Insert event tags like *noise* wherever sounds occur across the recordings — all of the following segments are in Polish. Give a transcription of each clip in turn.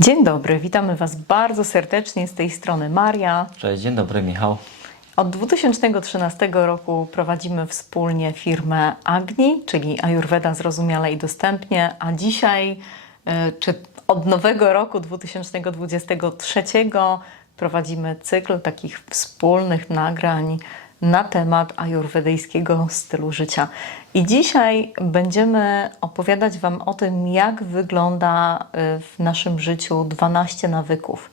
Dzień dobry, witamy Was bardzo serdecznie z tej strony Maria. Cześć, dzień dobry Michał. Od 2013 roku prowadzimy wspólnie firmę Agni, czyli Ayurveda zrozumiale i dostępnie, a dzisiaj, e, czy od nowego roku 2023 prowadzimy cykl takich wspólnych nagrań na temat ajurwedyjskiego stylu życia. I dzisiaj będziemy opowiadać Wam o tym, jak wygląda e, w naszym życiu 12 nawyków.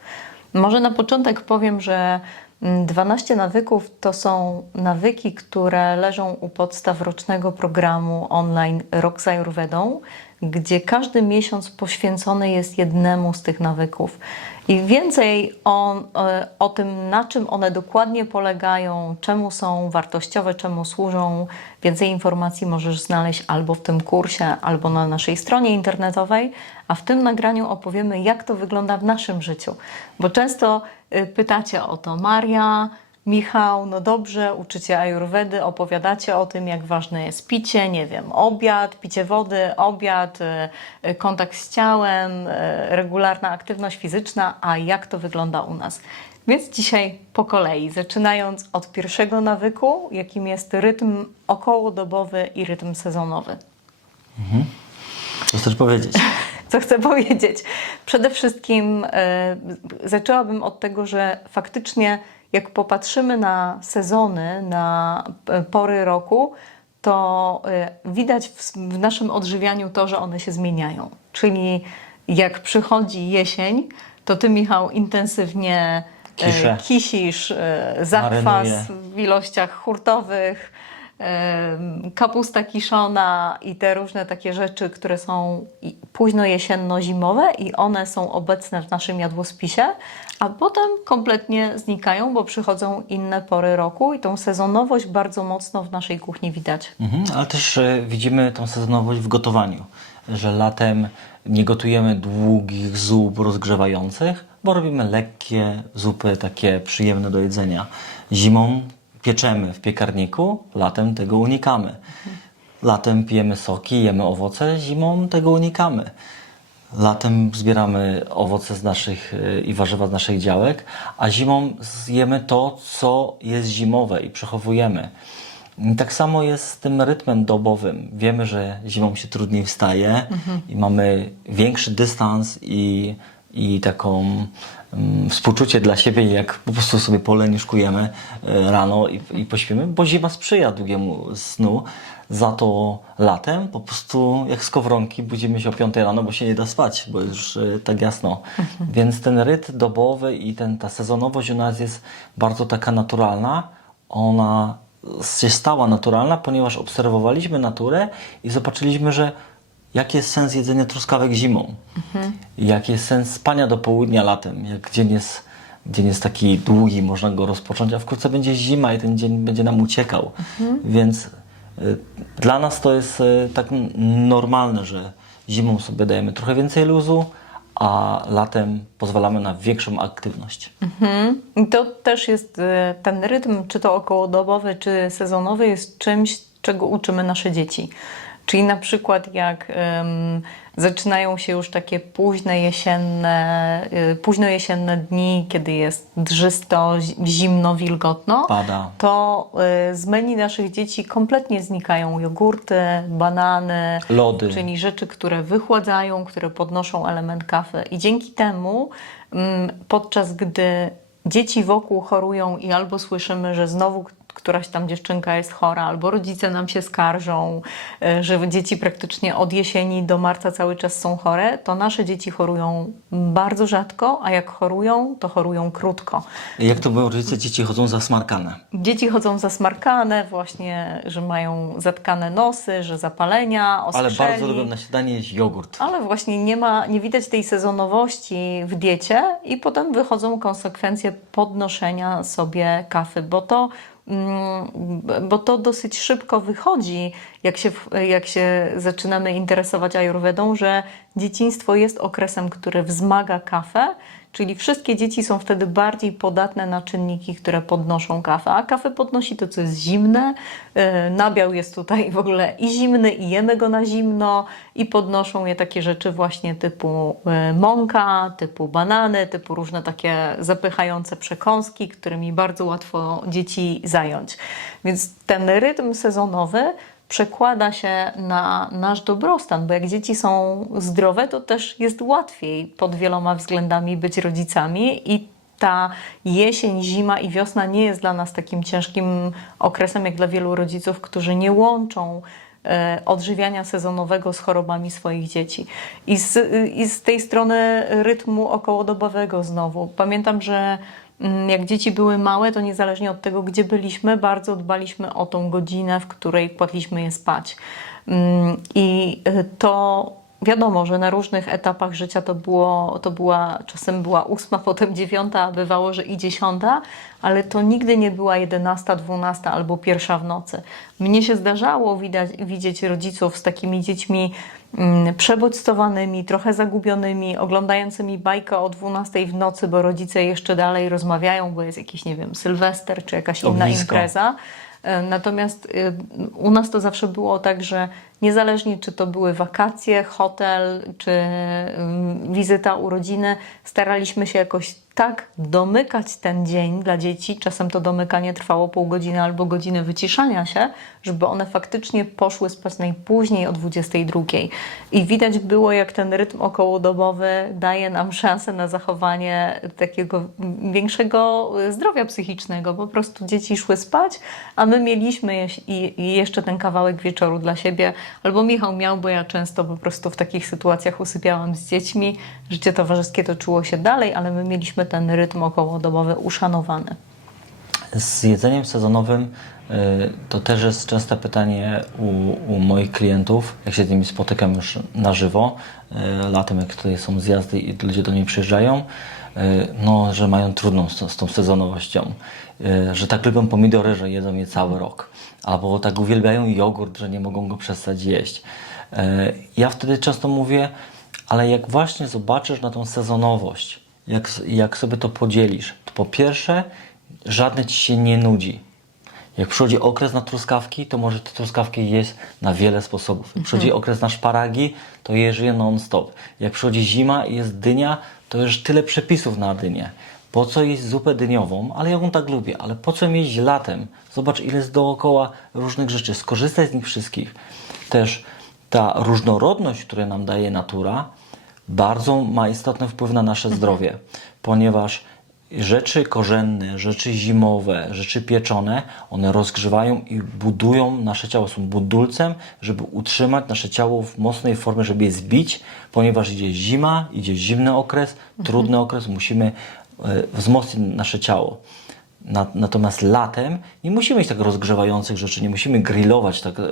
Może na początek powiem, że mm, 12 nawyków to są nawyki, które leżą u podstaw rocznego programu online Rok z Ayurvedą, gdzie każdy miesiąc poświęcony jest jednemu z tych nawyków. I więcej o, e, o tym, na czym one dokładnie polegają, czemu są wartościowe, czemu służą, więcej informacji możesz znaleźć albo w tym kursie, albo na naszej stronie internetowej. A w tym nagraniu opowiemy, jak to wygląda w naszym życiu. Bo często y, pytacie o to, Maria, Michał, no dobrze, uczycie ajurwedy, opowiadacie o tym, jak ważne jest picie, nie wiem, obiad, picie wody, obiad, y, y, kontakt z ciałem, y, regularna aktywność fizyczna, a jak to wygląda u nas. Więc dzisiaj po kolei, zaczynając od pierwszego nawyku, jakim jest rytm okołodobowy i rytm sezonowy. Co chcesz powiedzieć? *laughs* Co chcę powiedzieć? Przede wszystkim e, zaczęłabym od tego, że faktycznie jak popatrzymy na sezony, na e, pory roku, to e, widać w, naszym odżywianiu to, że one się zmieniają. Czyli jak przychodzi jesień, to ty, Michał, intensywnie e, Kiszę. kisisz zakwas w ilościach hurtowych, kapusta kiszona i te różne takie rzeczy, które są późno jesienno-zimowe i one są obecne w naszym jadłospisie, a potem kompletnie znikają, bo przychodzą inne pory roku i tą sezonowość bardzo mocno w naszej kuchni widać. Mhm, ale też e, widzimy tą sezonowość w gotowaniu, że latem nie gotujemy długich zup rozgrzewających, bo robimy lekkie zupy, takie przyjemne do jedzenia. Zimą pieczemy w piekarniku, latem tego unikamy. Latem pijemy soki, jemy owoce, zimą tego unikamy. Latem zbieramy owoce z naszych y, i warzywa z naszych działek, a zimą zjemy to, co jest zimowe i przechowujemy. Tak samo jest z tym rytmem dobowym. Wiemy, że zimą się trudniej wstaje i mamy większy dystans i, i taką mm, współczucie dla siebie, jak po prostu sobie poleniuszkujemy y, rano i, i pośpimy, bo zima sprzyja długiemu snu. Za to latem po prostu jak skowronki budzimy się o 5 rano, bo się nie da spać, bo już y, tak jasno. Więc ten rytm dobowy i ten, ta sezonowość u nas jest bardzo taka naturalna. Ona się stała naturalna, ponieważ obserwowaliśmy naturę i zobaczyliśmy, że jaki jest sens jedzenia truskawek zimą. Jaki jest sens spania do południa latem, jak dzień jest, dzień jest taki długi, można go rozpocząć, a wkrótce będzie zima i ten dzień będzie nam uciekał. Więc y, dla nas to jest y, tak normalne, że zimą sobie dajemy trochę więcej luzu, a latem pozwalamy na większą aktywność. Mhm. I to też jest e, ten rytm, czy to okołodobowy, czy sezonowy, jest czymś, czego uczymy nasze dzieci. Czyli na przykład jak em, zaczynają się już takie późne jesienne, y, późno jesienne dni, kiedy jest drzysto, zi- zimno, wilgotno, Pada. to y, z menu naszych dzieci kompletnie znikają jogurty, banany, Lody. czyli rzeczy, które wychładzają, które podnoszą element kawy. I dzięki temu, mm, podczas gdy dzieci wokół chorują i albo słyszymy, że znowu któraś tam dziewczynka jest chora, albo rodzice nam się skarżą, y, że dzieci praktycznie od jesieni do marca cały czas są chore, to nasze dzieci chorują bardzo rzadko, a jak chorują, to chorują krótko. Jak to mówią rodzice, dzieci chodzą zasmarkane. Dzieci chodzą zasmarkane, właśnie, że mają zatkane nosy, że zapalenia, Ale ostrzeli. bardzo lubią na śniadanie jeść jogurt. Ale właśnie nie ma, nie widać tej sezonowości w diecie i potem wychodzą konsekwencje podnoszenia sobie kafy, bo to, bo to dosyć szybko wychodzi jak się, jak się zaczynamy interesować ajurwedą, że dzieciństwo jest okresem, który wzmaga kafę, czyli wszystkie dzieci są wtedy bardziej podatne na czynniki, które podnoszą kafę, a kafę podnosi to, co jest zimne. Yy, Nabiał jest tutaj w ogóle i zimny, i jemy go na zimno, i podnoszą je takie rzeczy właśnie typu yy, mąka, typu banany, typu różne takie zapychające przekąski, którymi bardzo łatwo dzieci zająć. Więc ten rytm sezonowy przekłada się na nasz dobrostan, bo jak dzieci są zdrowe, to też jest łatwiej pod wieloma względami być rodzicami i ta jesień, zima i wiosna nie jest dla nas takim ciężkim okresem jak dla wielu rodziców, którzy nie łączą e, odżywiania sezonowego z chorobami swoich dzieci. I z, I z tej strony rytmu okołodobowego znowu. Pamiętam, że jak dzieci były małe, to niezależnie od tego, gdzie byliśmy, bardzo dbaliśmy o tą godzinę, w której kładliśmy je spać. Mm, I y, to wiadomo, że na różnych etapach życia to, było, to była, czasem była ósma, *laughs* potem dziewiąta, bywało, że i dziesiąta, ale to nigdy nie była jedenasta, dwunasta albo pierwsza w nocy. Mnie się zdarzało widać, widzieć rodziców z takimi dziećmi mm, przebodźcowanymi, trochę zagubionymi, oglądającymi bajkę o 12 w nocy, bo rodzice jeszcze dalej rozmawiają, bo jest jakiś, nie wiem, sylwester czy jakaś inna Ognisko. impreza. E, Natomiast y, u nas to zawsze było tak, że niezależnie czy to były wakacje, hotel, czy ym, wizyta u rodziny, staraliśmy się jakoś tak domykać ten dzień dla dzieci. Czasem to domykanie trwało pół godziny albo godzinę wyciszania się, żeby one faktycznie poszły spać najpóźniej o 22. I widać było, jak ten rytm okołodobowy daje nam szansę na zachowanie takiego większego zdrowia psychicznego. Po prostu dzieci szły spać, a my mieliśmy jeszcze ten kawałek wieczoru dla siebie. Albo Michał miał, bo ja często po prostu w takich sytuacjach usypiałam z dziećmi. Życie towarzyskie toczyło się dalej, ale my mieliśmy ten rytm okołodobowy uszanowany. Z jedzeniem sezonowym y, to też jest częste pytanie u, u moich klientów, jak się z nimi spotykam już na żywo, y, latem jak tutaj są zjazdy i ludzie do mnie przyjeżdżają, y, no, że mają trudną z, z tą sezonowością, że tak lubią pomidory, że jedzą je cały rok, albo tak uwielbiają jogurt, że nie mogą go przestać jeść. Ja wtedy często mówię, ale jak właśnie zobaczysz na tą sezonowość, jak, jak sobie to podzielisz, to po pierwsze żadne ci się nie nudzi. Jak przychodzi okres na truskawki, to może te truskawki jeść na wiele sposobów. Jak przychodzi okres na szparagi, to jesz je non-stop. Jak przychodzi zima i jest dynia, to już tyle przepisów na dynię. Po co jeść zupę dyniową? Ale ja ją tak lubię. Ale po co jeść latem? Zobacz, ile jest dookoła różnych rzeczy. Skorzystaj z nich wszystkich. Też ta różnorodność, którą nam daje natura, bardzo ma istotny wpływ na nasze zdrowie, ponieważ rzeczy korzenne, rzeczy zimowe, rzeczy pieczone, one rozgrzewają i budują nasze ciało, są budulcem, żeby utrzymać nasze ciało w mocnej formie, żeby je zbić, ponieważ idzie zima, idzie zimny okres, trudny okres, musimy e, wzmocnić nasze ciało. Na, natomiast latem nie musimy mieć tak rozgrzewających rzeczy, nie musimy grillować tak e,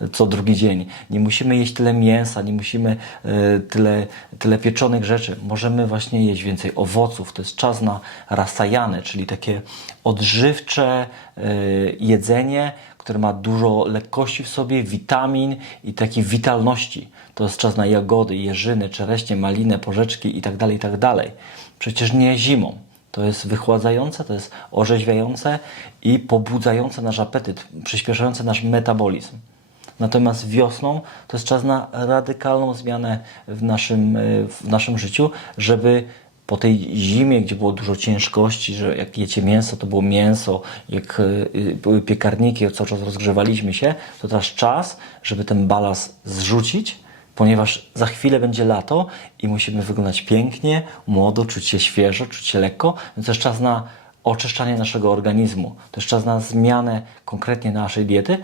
e, co drugi dzień, nie musimy jeść tyle mięsa, nie musimy e, tyle, tyle pieczonych rzeczy. Możemy właśnie jeść więcej owoców. To jest czas na rasajany, czyli takie odżywcze jedzenie, które ma dużo lekkości w sobie, witamin i takiej witalności. To jest czas na jagody, jeżyny, czereśnie, malinę, porzeczki itd., itd. Przecież nie zimą. To jest wychładzające, to jest orzeźwiające i pobudzające nasz apetyt, przyspieszające nasz metabolizm. Natomiast wiosną to jest czas na radykalną zmianę w naszym, y, w naszym życiu, żeby po tej zimie, gdzie było dużo ciężkości, że jak jecie mięso, to było mięso, jak y, były piekarniki, cały czas rozgrzewaliśmy się, to teraz czas, żeby ten balans zrzucić, ponieważ za chwilę będzie lato i musimy wyglądać pięknie, młodo, czuć się świeżo, czuć się lekko, więc jest czas na oczyszczanie naszego organizmu. Jest czas na zmianę konkretnie naszej diety.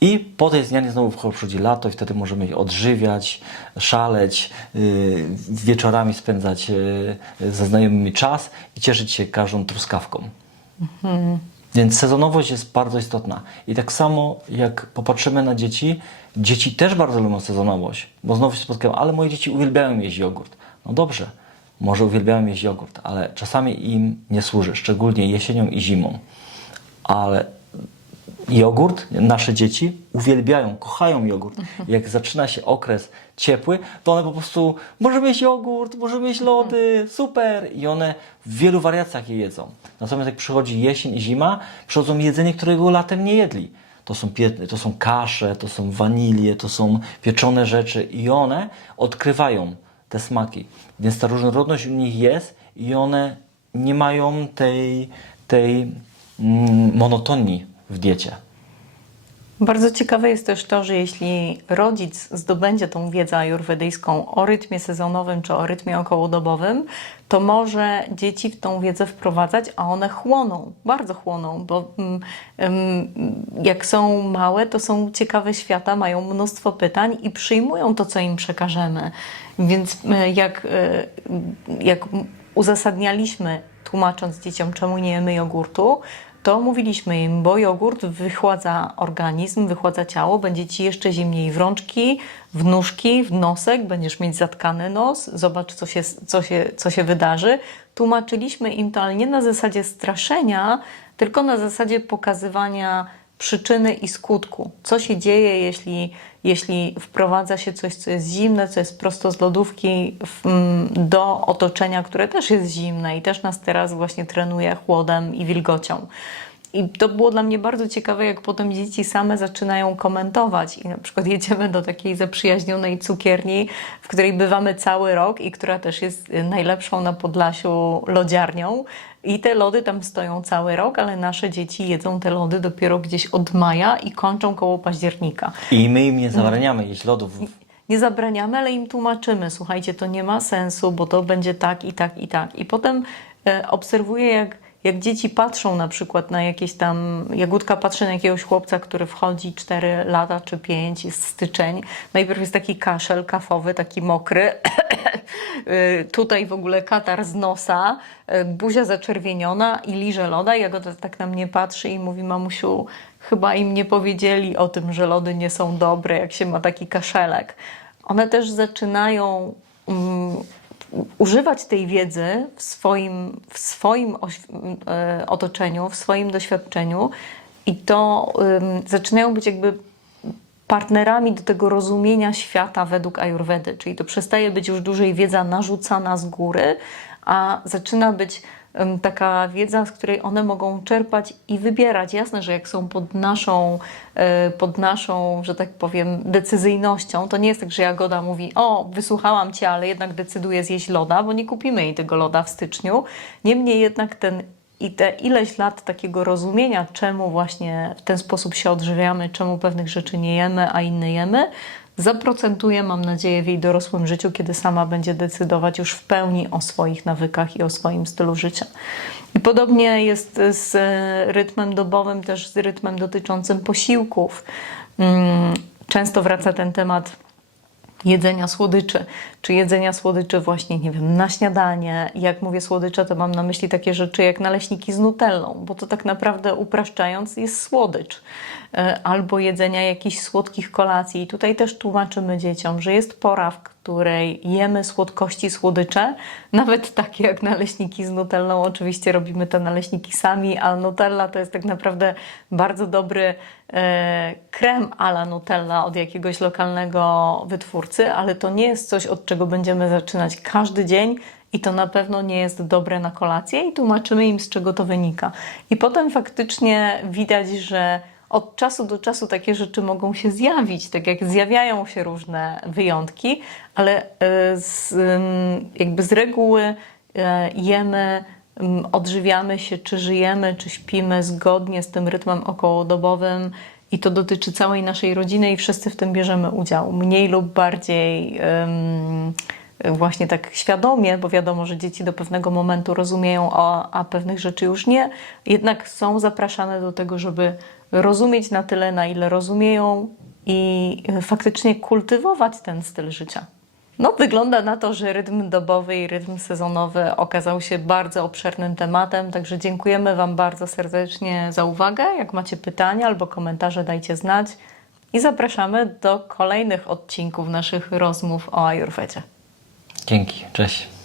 I po tej zmianie znowu przychodzi lato i wtedy możemy je odżywiać, szaleć, yy, wieczorami spędzać yy, ze znajomymi czas i cieszyć się każdą truskawką. Więc sezonowość jest bardzo istotna. I tak samo jak popatrzymy na dzieci, dzieci też bardzo lubią sezonowość, bo znowu się spotkają, ale moje dzieci uwielbiają jeść jogurt. No dobrze, może uwielbiają jeść jogurt, ale czasami im nie służy, szczególnie jesienią i zimą. Ale jogurt, nasze dzieci uwielbiają, kochają jogurt. Jak zaczyna się okres ciepły, to one po prostu, możemy jeść jogurt, możemy jeść lody, super! I one w wielu wariacjach je jedzą. Natomiast jak przychodzi jesień i zima, przychodzą jedzenie, którego latem nie jedli. To są, to są kasze, to są wanilie, to są pieczone rzeczy i one odkrywają te smaki. Więc ta różnorodność u nich jest i one nie mają tej, tej mm, monotonii w diecie. Bardzo ciekawe jest też to, że jeśli rodzic zdobędzie tą wiedzę ajurwedyjską o rytmie sezonowym czy o rytmie okołodobowym, to może dzieci w tą wiedzę wprowadzać, a one chłoną, bardzo chłoną, bo mm, jak są małe, to są ciekawe świata, mają mnóstwo pytań i przyjmują to, co im przekażemy. Więc e, jak, e, jak uzasadnialiśmy, tłumacząc dzieciom, czemu nie jemy jogurtu, to mówiliśmy im, bo jogurt wychładza organizm, wychładza ciało, będzie ci jeszcze zimniej w rączki, w nóżki, w nosek, będziesz mieć zatkany nos, zobacz, co się, co się, co się wydarzy. Tłumaczyliśmy im to, ale nie na zasadzie straszenia, tylko na zasadzie pokazywania przyczyny i skutku. Co się dzieje, jeśli, jeśli wprowadza się coś, co jest zimne, co jest prosto z lodówki w, mm, do otoczenia, które też jest zimne i też nas teraz właśnie trenuje chłodem i wilgocią. I to było dla mnie bardzo ciekawe, jak potem dzieci same zaczynają komentować. I na przykład jedziemy do takiej zaprzyjaźnionej cukierni, w której bywamy cały rok i która też jest najlepszą na Podlasiu lodziarnią. I te lody tam stoją cały rok, ale nasze dzieci jedzą te lody dopiero gdzieś od maja i kończą koło października. I my im nie zabraniamy jeść lodów. Nie zabraniamy, ale im tłumaczymy. Słuchajcie, to nie ma sensu, bo to będzie tak i tak i tak. I potem e, obserwuję, jak, jak dzieci patrzą na przykład na jakieś tam. Jagódka patrzy na jakiegoś chłopca, który wchodzi 4 lata czy 5, jest styczeń. Najpierw jest taki kaszel kafowy, taki mokry. *coughs* Y, Tutaj w ogóle katar z nosa, y, buzia zaczerwieniona i liże loda. Jagoda tak na mnie patrzy i mówi: Mamusiu, chyba im nie powiedzieli o tym, że lody nie są dobre, jak się ma taki kaszelek. One też zaczynają mm, używać tej wiedzy w swoim, w swoim e, otoczeniu, w swoim doświadczeniu i to ym, zaczynają być jakby partnerami do tego rozumienia świata według Ajurwedy, czyli to przestaje być już dłużej wiedza narzucana z góry, a zaczyna być taka wiedza, z której one mogą czerpać i wybierać. Jasne, że jak są pod naszą, e, pod naszą, że tak powiem, decyzyjnością, to nie jest tak, że Jagoda mówi, o, wysłuchałam Cię, ale jednak decyduję zjeść loda, bo nie kupimy jej tego loda w styczniu. Niemniej jednak ten i te ileś lat takiego rozumienia, czemu właśnie w ten sposób się odżywiamy, czemu pewnych rzeczy nie jemy, a inne jemy, zaprocentuje, mam nadzieję, w jej dorosłym życiu, kiedy sama będzie decydować już w pełni o swoich nawykach i o swoim stylu życia. I podobnie jest z e, rytmem dobowym, też z rytmem dotyczącym posiłków. Mm, Często wraca ten temat jedzenia słodyczy, czy jedzenia słodyczy właśnie, nie wiem, na śniadanie. Jak mówię słodycze, to mam na myśli takie rzeczy jak naleśniki z nutellą, bo to tak naprawdę upraszczając jest słodycz. E, Albo jedzenia jakichś słodkich kolacji. I tutaj też tłumaczymy dzieciom, że jest pora, w której jemy słodkości, słodycze, nawet takie jak naleśniki z nutellą. Oczywiście robimy te naleśniki sami, a nutella to jest tak naprawdę bardzo dobry e, krem a la nutella od jakiegoś lokalnego wytwórcy, ale to nie jest coś, od czego będziemy zaczynać każdy dzień i to na pewno nie jest dobre na kolację i tłumaczymy im, z czego to wynika. I potem faktycznie widać, że od czasu do czasu takie rzeczy mogą się zjawić, tak jak zjawiają się różne wyjątki, ale e, z, jakby z reguły e, jemy, odżywiamy się, czy żyjemy, czy śpimy zgodnie z tym rytmem okołodobowym i to dotyczy całej naszej rodziny i wszyscy w tym bierzemy udział, mniej lub bardziej ym, właśnie tak świadomie, bo wiadomo, że dzieci do pewnego momentu rozumieją, a, a pewnych rzeczy już nie, jednak są zapraszane do tego, żeby rozumieć na tyle, na ile rozumieją i faktycznie kultywować ten styl życia. No, wygląda na to, że rytm dobowy i rytm sezonowy okazał się bardzo obszernym tematem, także dziękujemy Wam bardzo serdecznie za uwagę. Jak macie pytania albo komentarze, dajcie znać i zapraszamy do kolejnych odcinków naszych rozmów o Ajurwedzie. Dzięki, cześć.